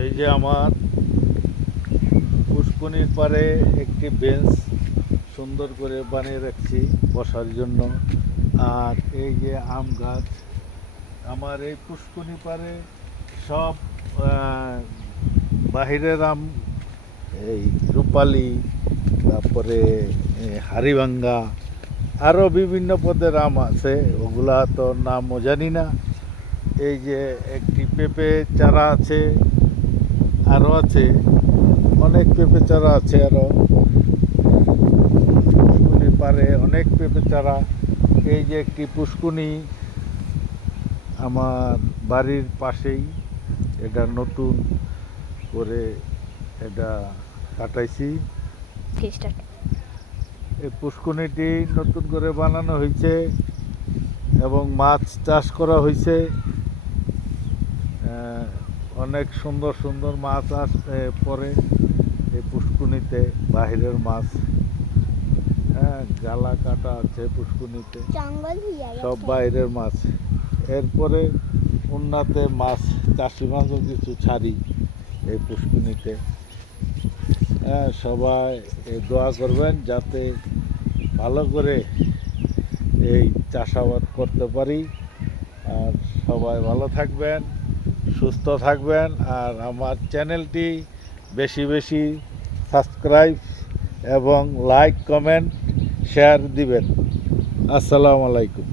এই যে আমার পুষ্কনির পাড়ে একটি বেঞ্চ সুন্দর করে বানিয়ে রাখছি বসার জন্য। আর এই যে আম গাছ, আমার এই পুষ্কনি পাড়ে সব বাহিরের আম, এই রূপালি, তারপরে হাড়িভাঙ্গা, আরও বিভিন্ন পদের আম আছে, ওগুলা তো নামও জানি না। এই যে একটি পেঁপে চারা আছে, আরও আছে অনেক পেঁপে চারা আছে, আরও পুষ্কুনির পাড়ে অনেক পেঁপে চারা। এই যে একটি পুষ্কুনি আমার বাড়ির পাশেই, এটা নতুন করে এটা কাটাইছি। এই পুষ্কুনিটি নতুন করে বানানো হয়েছে এবং মাছ চাষ করা হয়েছে। অনেক সুন্দর সুন্দর মাছ পড়ে এই পুষ্কুনিতে, বাহিরের মাছ। গালা কাটা আছে পুষ্কুনিতে, সব বাইরের মাছ। এরপরে উন্নাতে মাছ, চাষি মাছও কিছু ছাড়ি এই পুষ্কুনিতে। সবাই দোয়া করবেন যাতে ভালো করে এই চাষাবাদ করতে পারি। আর সবাই ভালো থাকবেন, সুস্থ থাকবেন। আর আমার চ্যানেলটি বেশি বেশি সাবস্ক্রাইব এবং লাইক, কমেন্ট, শেয়ার দিবেন। আসসালামু আলাইকুম।